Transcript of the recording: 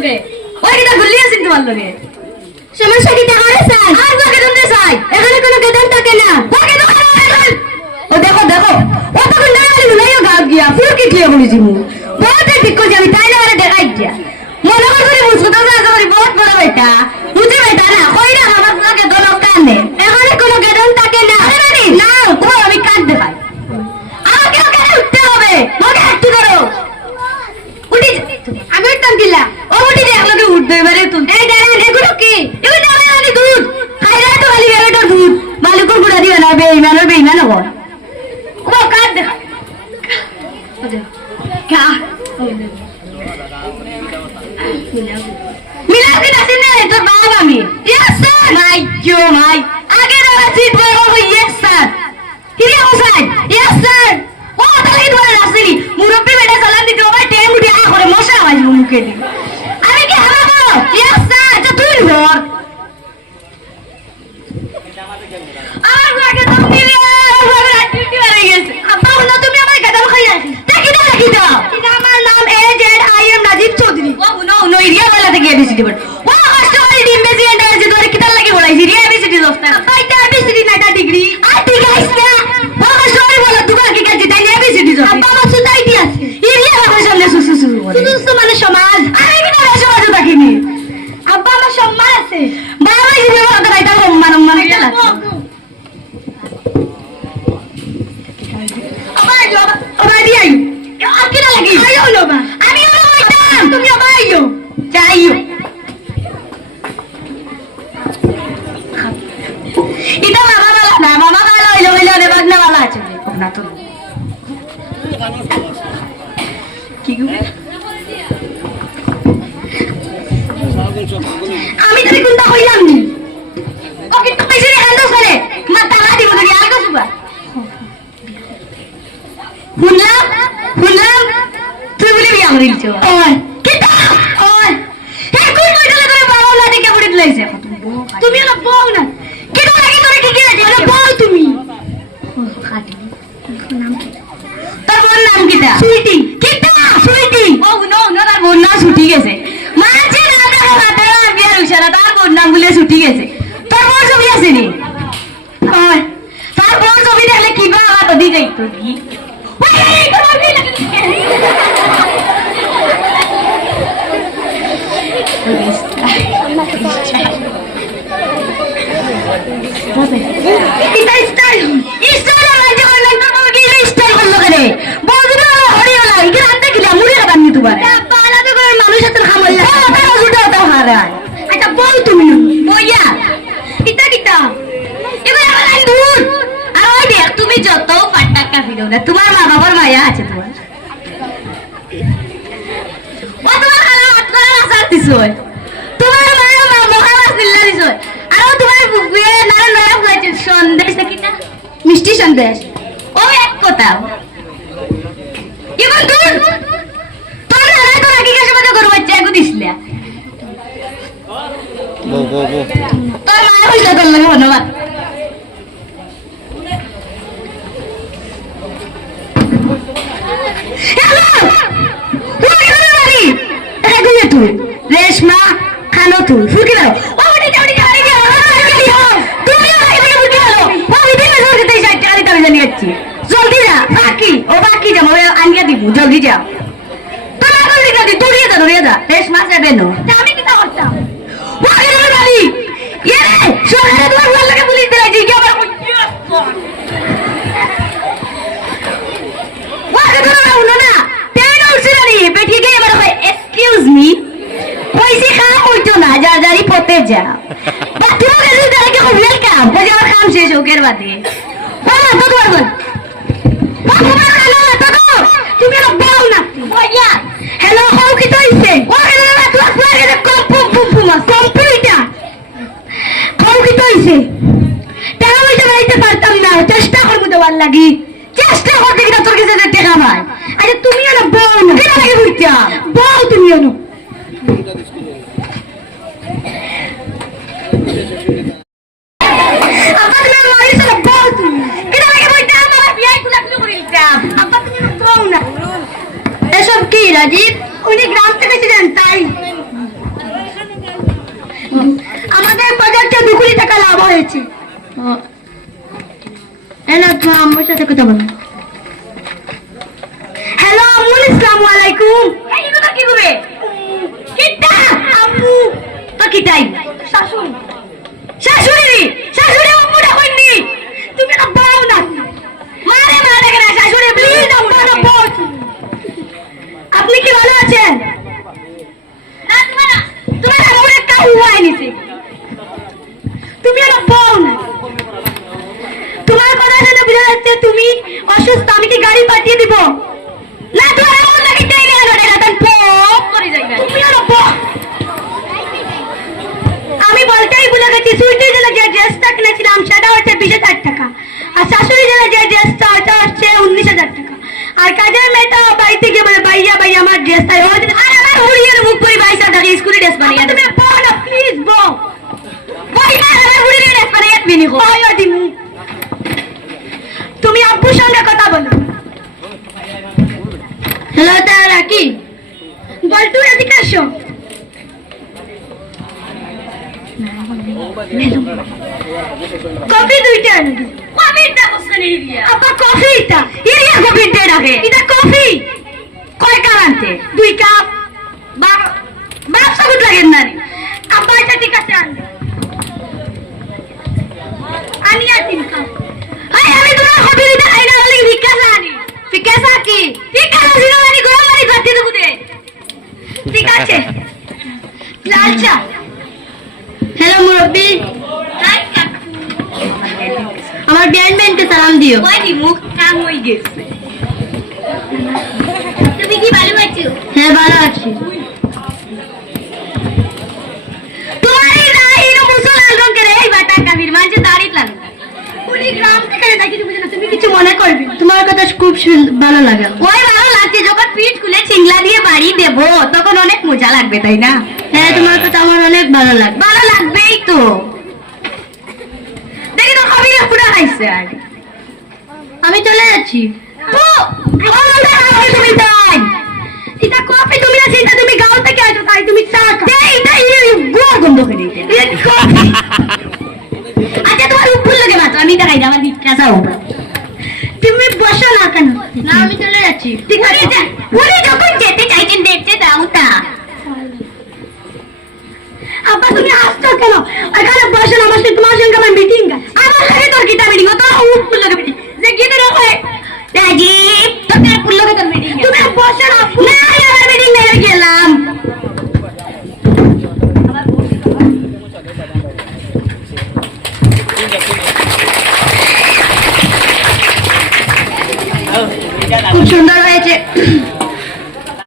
লগে ওই কিটা গুলি আছে তোমার লগে সমস্যা কি টাকা রে স্যার আর বাকি দন্দে চাই এখানে কোনো বেতন থাকে না বাকি তো ও দেখো দেখো ও তো না আলি লইও গাব গিয়া পুরো কি ক্লিয়ার বলি জিমু বহুত ঠিক করে আমি তাইলে আরে দেখাই দিয়া মনে করে মুসুদা না করে বহুত বড় বেটা বুঝি বেটা না কইরা আমার লগে দলক কানে এখানে কোনো বেতন থাকে না আরে রানী না ও আমি কাট দেখাই আমাকে ওখানে উঠতে হবে মগে একটু করো উঠি আমি উঠতাম দিলা ও উঠি দে আমাকে উঠতে এবারে তুই এই দাঁড়ান এগুলো কি এগুলো আমি দুধ খাইরা তো খালি বেরোটার দুধ মালিকুর গুড়া দিবে না বেইমান হবো ও কাট দেখা क्या मिला के दस ने तो बाप আমি यस सर माय क्यों माय आगे रहा सीट पे हो यस सर ठीक है सर यस सर ओ তাহলে কি বলে রাসেলি মুরব্বি বেটা সালাম দিতে হবে টেম উঠে আ করে মশা আওয়াজ মুখে দি আমি কি হারাবো यस सर তো তুই ধর আর লাগে তো মিলে আর রাত্রি হয়ে গেছে আব্বা বলো তুমি আমার গাদা খাই আসি দেখি দাও এটা আমার নাম AZIM নাজিব চৌধুরী ও নো এরিয়া वाला থেকে এবিসিডি বল ও কষ্ট করে ডিএমসি এন্টার যে তোর কিতাল লাগি বলাইছি রিয়া এবিসিডি দোস্ত আব্বা এটা ABCD না এটা ডিগ্রি আর ঠিক আছে না ও কষ্ট করে বলো তুমি কি কাজ তাই এবিসিডি দোস্ত আব্বা আমার সুতাই দি আছে এরিয়া আমার সামনে সুসু শুধু মানে সমাজ আমি কি না সমাজ দেখিনি আব্বা আমার সম্মান আছে বাবা জিবে বলতে রাইতা সম্মান গেল আবার দি আই আর কি লাগি আইও লোবা আমি ওরা হইতাম তুমি আবার আইও যাইও এটা মামা ভালো হইলো রে বাগনা ভালো আছে না তো কি গো আমি তুমি কোনটা হইলাম নি ও কিন্তু পয়সা রে হ্যান্ডস করে মা টাকা দিব না আর কিছু বা শুনলাম তুই বলি বিয়া করে দিছো ওই কিটা ওই হে কই কইলে করে বাবা না দিকে পড়ে দিলাইছে তুমি না বউ না কিটা লাগি তোরে কি কি আরে বউ তুমি খাটি তোর বোন নাম কিটা সুইটি কিটা সুইটি ও নো তার বোন নাম ছুটি গেছে মাঝে না দেখো হাতে বিয়ার উশারা তার বোন নাম বলে ছুটি গেছে তোর বোন ছবি আছে নি ওই তার বোন ছবি দেখলে কি বা তো দি যাই তো দি ওই এই তোমার বিয়ে লাগে এটা স্টাইল ইস্টাইল লাগে না তো কি ইস্টাইল করলো করে বউগুলো হরিও লাগে কি রাতে কিলা মুড়ি খাবার নি তোমার আব্বা আলাদা করে মানুষ হাতের খামার লাগে তারা জুটা তো হারায় এটা বউ তুমি বইয়া কিতা কিতা এবার আমার দুধ আর ওই দেখ তুমি যত পাট্টাকা ফিরো না তোমার মা বাবার মায়া আছে তোমার ও তোমার খালা হাত করা আসার দিছয় তোমার মায়া মা মহারাজ দিল্লা দিছয় আর তোমার বুয়ে নারে নয়া ফুলাইছে সন্দেশ কিটা মিষ্টি সন্দেশ ও এক কথা এবার দুধ তোর হারা তো রাখি কাছে মতো গরু বাচ্চা একু দিছিলা তোর মায়া হইছে তোর লাগে ধন্যবাদ রেশমা খানো তুই ফুকি দাও ও বড়ি চাউড়ি গাড়ি গেল তুমি আগে থেকে ফুকি দাও ও বিধি মে জোর দিতে যাই গাড়ি তবে জানি যাচ্ছি জলদি যা বাকি যা মই আনিয়া দিব জলদি যা তোমার জলদি জলদি দৌড়িয়ে যা রেশমা যাবে না আমি কিতা করতাম ও আগে যাবে গাড়ি ইয়ে রে সরে তোমার ভালো লাগে পুলিশ দিলাই জি কি আবার ও আগে ধরো না উনো না তেন উঠছে না রে বেটি গিয়ে এবার হয় এক্সকিউজ মি পয়সা খাওয়া হইতো না যা যারি পথে যা বাকি ওকে যদি তাহলে কি ওয়েলকাম বলে আমার কাম শেষ হোক এর বাদে হ্যাঁ তো তোমার বল তুমি না বল না বইয়া হ্যালো হাউ কি তইছে ও হ্যালো না তুই আসলে কম পুম পুম পুম কম্পিউটার হাউ কি তইছে টাকা পয়সা বাড়িতে পারতাম না চেষ্টা করবো দেওয়ার লাগি চেষ্টা করতে কিনা তোর কাছে টাকা ভাই আরে তুমিও না বউ না কেন লাগে বুঝতা বউ তুমিও না আপা তুমি মারি সব বউ তুমি কেন লাগে বুঝতা আমার বিয়ে কুলা কুলা করে দিতাম আপা তুমি বউ না এসব কি রাজীব উনি গ্রাম থেকে ছিলেন তাই কোটি টাকা লাভ হয়েছে। না তোমার আম্মুর সাথে কথা বলো। হ্যালো আম্মুল, আসসালামু আলাইকুম। এই কথা কি হবে? কিটা আম্মু তো কিটাই শাশুড়ি শাশুড়ি শাশুড়ি আম্মুটা কইনি তুমি না বউ না মারে মারে কেন শাশুড়ি প্লিজ আম্মু না বউ। আপনি কি ভালো আছেন? না তোমার আম্মু একটা উড়াই নিছে, তুমি না বউ না। তোমার কথা শুনে বুঝা যাচ্ছে তুমি অসুস্থ। আমি কি গাড়ি পাঠিয়ে দিব? না তোমার আম্মু নাকি টাইলে আলো দেখাতেন পপ করে যাইবে। তুমি না বউ। আমি বলতেই ভুলে গেছি, সুইটের জন্য যে ড্রেসটা কিনেছিলাম সেটা হচ্ছে 20,000 টাকা, আর শাশুড়ির জন্য যে ড্রেসটা ওটা হচ্ছে 19,000 টাকা। আর কাজের মেয়েটা বাড়িতে গিয়ে বলে ভাইয়া ভাই আমার ড্রেসটা আর আমার হুড়িয়ে মুখ পরি 22,000 টাকা স্কুলে ড্রেস বানিয়ে তুমি বউ না প্লিজ বউ। ভাই না আমার হুড়িয়ে ড্রেস বানিয়ে দিবি গো আয় দিমু। তুমি আব্বুর সঙ্গে কথা বলো। হ্যালো তারা কি বলটু এদিকে আসো। কফি দুইটা আনবি। কফিটা কোসনে ইরিয়া আপা কফিটা ইরিয়া কফি দে রাখে এটা কফি কয় কাপ আনতে? 2 কাপ। বাপ সাগুত লাগেন না রে আপা এটা ঠিক আছে আনি আর 3 কাপ। আই আমি তোমার কফি দিতে খাই না বলি ভিক্ষা আনি। ভিক্ষা কি ভিক্ষা দিও আনি গরম পানি ভাত দিয়ে দেবো দে। ঠিক আছে লাল চা। হ্যালো মুরব্বি, আমার ব্যান্ডম্যানকে সালাম দিও। ওই মুখ কাম হয়ে গেছে। তুমি কি ভালো আছো? হ্যাঁ ভালো আছি। তোমার এই রাইনো মুসলমান রঙের এই বাটা কাবির মাঝে দাঁড়িয়ে লাগলো। উনি গ্রাম থেকে নাকি তুমি জানো, তুমি কিছু মনে করবে। তোমার কথা খুব ভালো লাগে। ওই ভালো লাগছে, যখন পিঠ খুলে চিংলা দিয়ে বাড়ি দেব তখন অনেক মজা লাগবে তাই না? হ্যাঁ তোমার কথা আমার অনেক ভালো লাগবে। ভালো লাগবেই তো। দেখি তো কবি পুরা খাইছে। আর আমি চলে যাচ্ছি। তুমি তাই এটা কফি তুমি না চিন্তা, তুমি গাঁও থেকে আসো তাই তুমি চা গোয়া গন্ধ করে আচ্ছা তোমার উপর লাগে মাত্র আমি দেখাই না আমার ভিক্ষা চাও। তুমি বসো না কেন? না আমি চলে যাচ্ছি। ঠিক আছে উনি যখন যেতে চাইছেন দেখতে দাও তা। আপা তুমি আসছো কেন? এখানে বসো না, আমার সাথে তোমার সঙ্গে আমার মিটিং আছে। আমার সাথে তোর কিটা মিটিং? তো উপর লাগে মিটিং যে গিয়ে রাখো রাজীব তোর উপর লাগে তোর মিটিং। তুমি বসো না। না আমার মিটিং নেই গেলাম। খুব সুন্দর হয়েছে।